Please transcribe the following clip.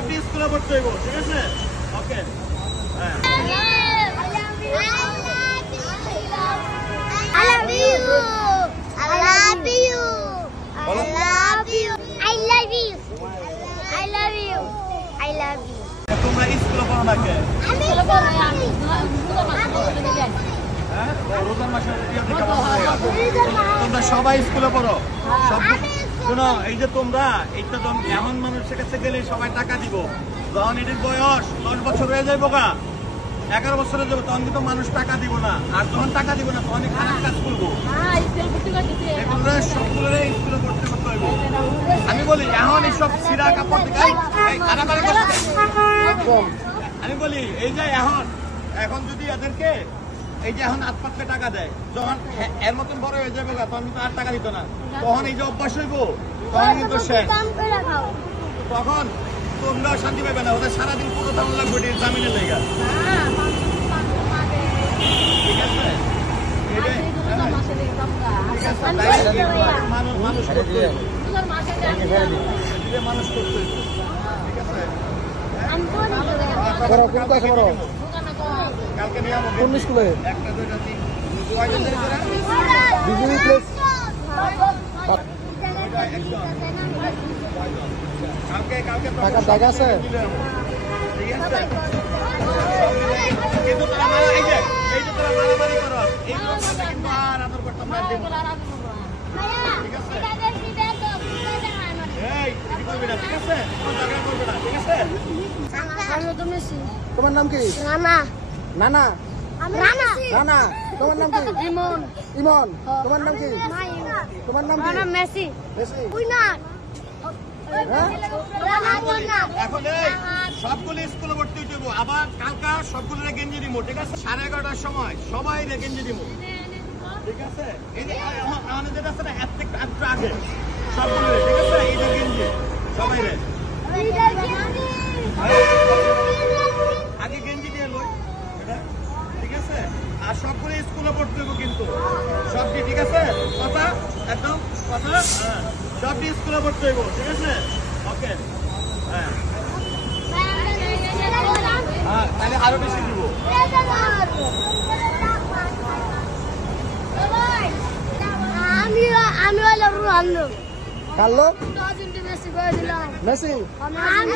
সব স্কুলে পড়তে হইব, ঠিক আছে? ওকে, হ্যাঁ। I love you. I love you. I love you. I love you. I love you. I love you. তোমরা স্কুলে পড়ো না কে? আমি স্কুলে পড়ো না। হ্যাঁ, রোজার মাসে তোমরা সবাই স্কুলে পড়ো। শোনো, এই যে তোমরা এইটা এমন মানুষের কাছে গেলে সবাই টাকা দিব, যখন এটির বয়স 10 বছর হয়ে যাইব গা, 11 বছরে যাবো, তখন কিন্তু মানুষ টাকা দিব না। আর যখন টাকা দিব না তখন খারাপ কাজ করবো। সবগুলো স্কুলে পড়তে করতে হইব। আমি বলি এখন এইসব সিরা কাপড় আমি বলি এই যে এখন যদি এদেরকে এই যে এখন আত্মাত্মে টাকা দেয়, যখন এর মতন বড় হয়ে যাবে তখন কিন্তু আর টাকা দিত না, তখন এই যে অভ্যাস হইব, তখন কিন্তু শেষ। তখন তোমরাও শান্তি পাবে না, ওদের সারাদিন পুরো দাম লাগবে জামিনের লেগা, ঠিক আছে? মানুষ করতে কালকে নিয়ে কোন স্কুলে? একটা দুইটা তিন কালকে টাকার জায়গা আছে, ঠিক আছে? কিন্তু তারা এই যে তারা মারামারি করো, এইগুলো কিন্তু আর আদর করতাম না, ঠিক আছে? এই কি করবি না, ঠিক আছে? ঝগড়া করবে না, ঠিক আছে? তোমার নাম কি? নানা। নানা? রানা। রানা। তোমার নাম কি? ইমন। ইমন। তোমার নাম কি? তোমার নাম কি? মেসি। মেসি। উইনার। এখন এই সবগুলো স্কুলে ভর্তি হইতে হইব, আবার কালকা সবগুলো গেঞ্জি দিব, ঠিক আছে? 11:30টার সময় সবাই গেঞ্জি দিব, ঠিক আছে? এই যে আমাদের আছে না একটু আগে সবগুলো, ঠিক আছে? এই যে গেঞ্জি সবাই আগে গেঞ্জি দিয়ে লই, ঠিক আছে? আর সবগুলো স্কুলে পড়তে হইব কিন্তু সবটি, ঠিক আছে? কথা একদম কথা, হ্যাঁ, সবটি স্কুলে পড়তে হইব, ঠিক আছে? ওকে, হ্যাঁ হ্যাঁ, তাহলে আরো বেশি দিব। আমি হলো রোনাল্ডো। কার লোক? মেসি করে দিলাম। মেসি? আমি